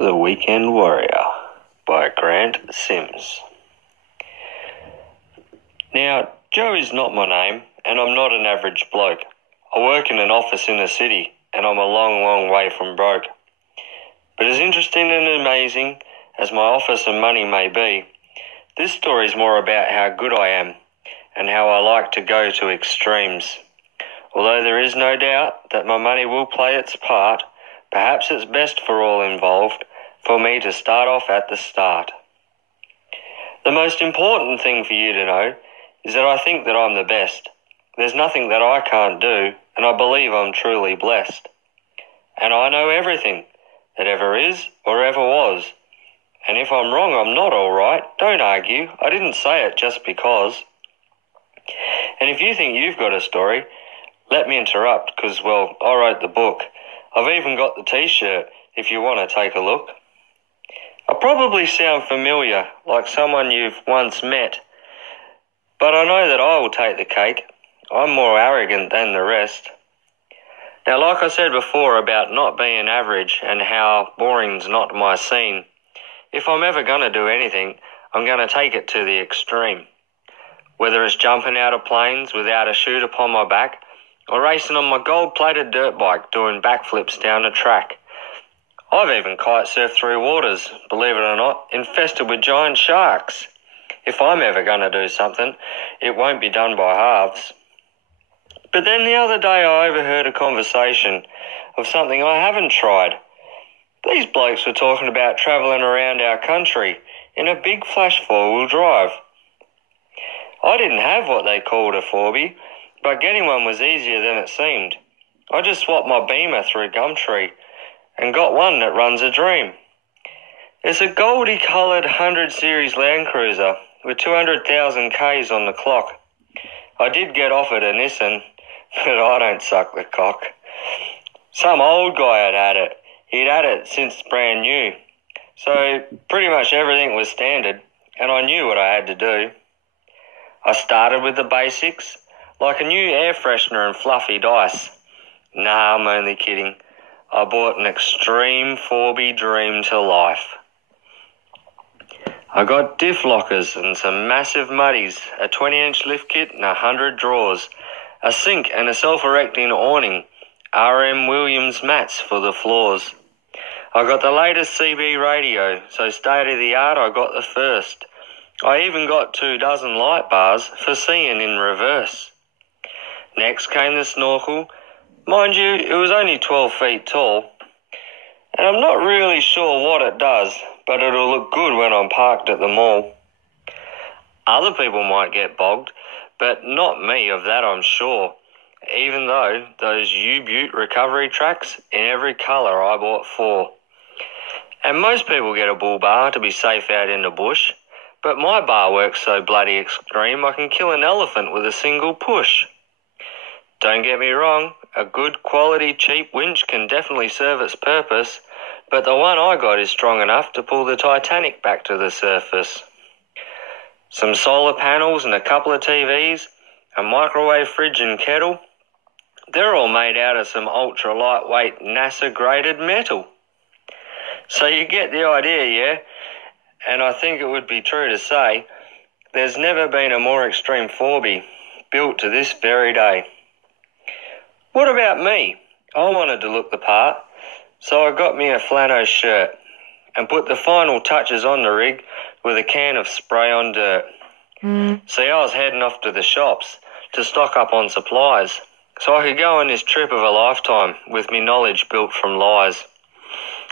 The Weekend Warrior by Grant Sims. Now, Joe is not my name, and I'm not an average bloke. I work in an office in the city, and I'm a long, long way from broke. But as interesting and amazing as my office and money may be, this story is more about how good I am, and how I like to go to extremes. Although there is no doubt that my money will play its part, perhaps it's best for all involved for me to start off at the start. The most important thing for you to know is that I think that I'm the best. There's nothing that I can't do, and I believe I'm truly blessed. And I know everything that ever is or ever was. And if I'm wrong, I'm not all right. Don't argue. I didn't say it just because. And if you think you've got a story, let me interrupt because, well, I wrote the book. I've even got the t-shirt if you want to take a look. I probably sound familiar, like someone you've once met, but I know that I will take the cake. I'm more arrogant than the rest. Now, like I said before about not being average and how boring's not my scene, if I'm ever going to do anything, I'm going to take it to the extreme. Whether it's jumping out of planes without a chute upon my back, or racing on my gold-plated dirt bike doing backflips down a track. I've even kite surfed through waters, believe it or not, infested with giant sharks. If I'm ever going to do something, it won't be done by halves. But then the other day I overheard a conversation of something I haven't tried. These blokes were talking about travelling around our country in a big flash four-wheel drive. I didn't have what they called a Forby, but getting one was easier than it seemed. I just swapped my Beamer through Gumtree and got one that runs a dream. It's a goldie-coloured 100 Series Land Cruiser with 200,000 Ks on the clock. I did get offered a Nissan, but I don't suck the cock. Some old guy had had it. He'd had it since brand new. So pretty much everything was standard, and I knew what I had to do. I started with the basics, like a new air freshener and fluffy dice. Nah, I'm only kidding. I bought an extreme Forby dream to life. I got diff lockers and some massive muddies, a 20-inch lift kit and 100 drawers, a sink and a self-erecting awning, RM Williams mats for the floors. I got the latest CB radio, so state-of-the-art I got the first. I even got 24 light bars for seeing in reverse. Next came the snorkel. Mind you, it was only 12 feet tall. And I'm not really sure what it does, but it'll look good when I'm parked at the mall. Other people might get bogged, but not me, of that I'm sure. Even though those U-Butte recovery tracks in every colour I bought 4. And most people get a bull bar to be safe out in the bush, but my bar works so bloody extreme I can kill an elephant with a single push. Don't get me wrong, a good quality cheap winch can definitely serve its purpose, but the one I got is strong enough to pull the Titanic back to the surface. Some solar panels and a couple of TVs, a microwave fridge and kettle, they're all made out of some ultra lightweight NASA graded metal. So you get the idea, yeah? And I think it would be true to say there's never been a more extreme Forby built to this very day. What about me? I wanted to look the part, so I got me a flannel shirt and put the final touches on the rig with a can of spray-on dirt. See, I was heading off to the shops to stock up on supplies, so I could go on this trip of a lifetime with me knowledge built from lies.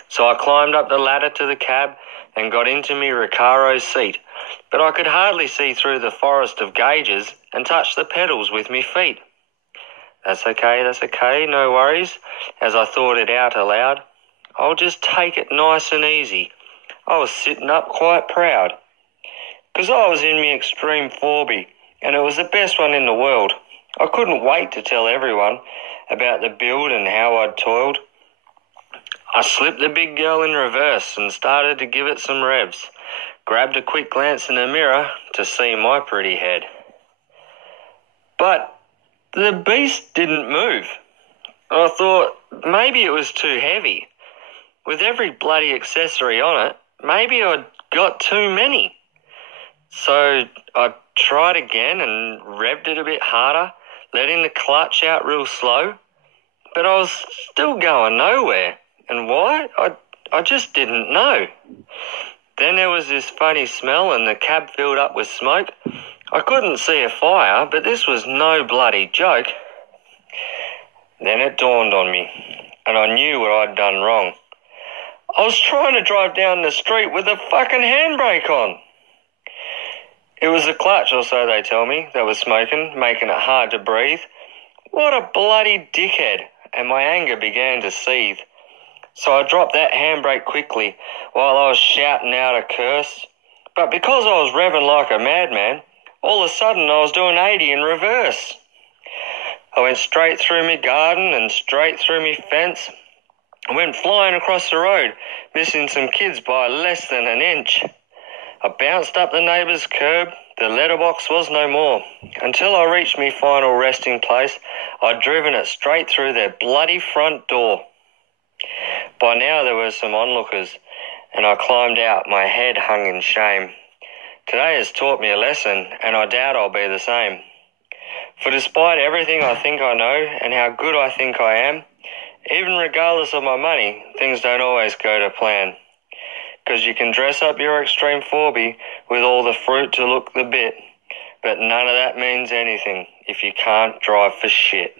So I climbed up the ladder to the cab and got into me Recaro seat, but I could hardly see through the forest of gauges and touch the pedals with me feet. That's okay, no worries, as I thought it out aloud. I'll just take it nice and easy. I was sitting up quite proud, 'cause I was in me extreme Forby, and it was the best one in the world. I couldn't wait to tell everyone about the build and how I'd toiled. I slipped the big girl in reverse and started to give it some revs, grabbed a quick glance in the mirror to see my pretty head. But the beast didn't move. I thought maybe it was too heavy. with every bloody accessory on it, maybe I'd got too many. So I tried again and revved it a bit harder, letting the clutch out real slow, but I was still going nowhere. And why? I just didn't know. Then there was this funny smell and the cab filled up with smoke. I couldn't see a fire, but this was no bloody joke. Then it dawned on me, and I knew what I'd done wrong. I was trying to drive down the street with a fucking handbrake on. It was the clutch, or so they tell me, that was smoking, making it hard to breathe. What a bloody dickhead, and my anger began to seethe. So I dropped that handbrake quickly while I was shouting out a curse. But because I was revving like a madman, all of a sudden I was doing 80 in reverse. I went straight through my garden and straight through my fence. I went flying across the road, missing some kids by less than an inch. I bounced up the neighbour's curb. The letterbox was no more. Until I reached my final resting place, I'd driven it straight through their bloody front door. By now there were some onlookers, and I climbed out, my head hung in shame. Today has taught me a lesson, and I doubt I'll be the same. For despite everything I think I know and how good I think I am, even regardless of my money, things don't always go to plan. Because you can dress up your extreme phobia with all the fruit to look the bit, but none of that means anything if you can't drive for shit.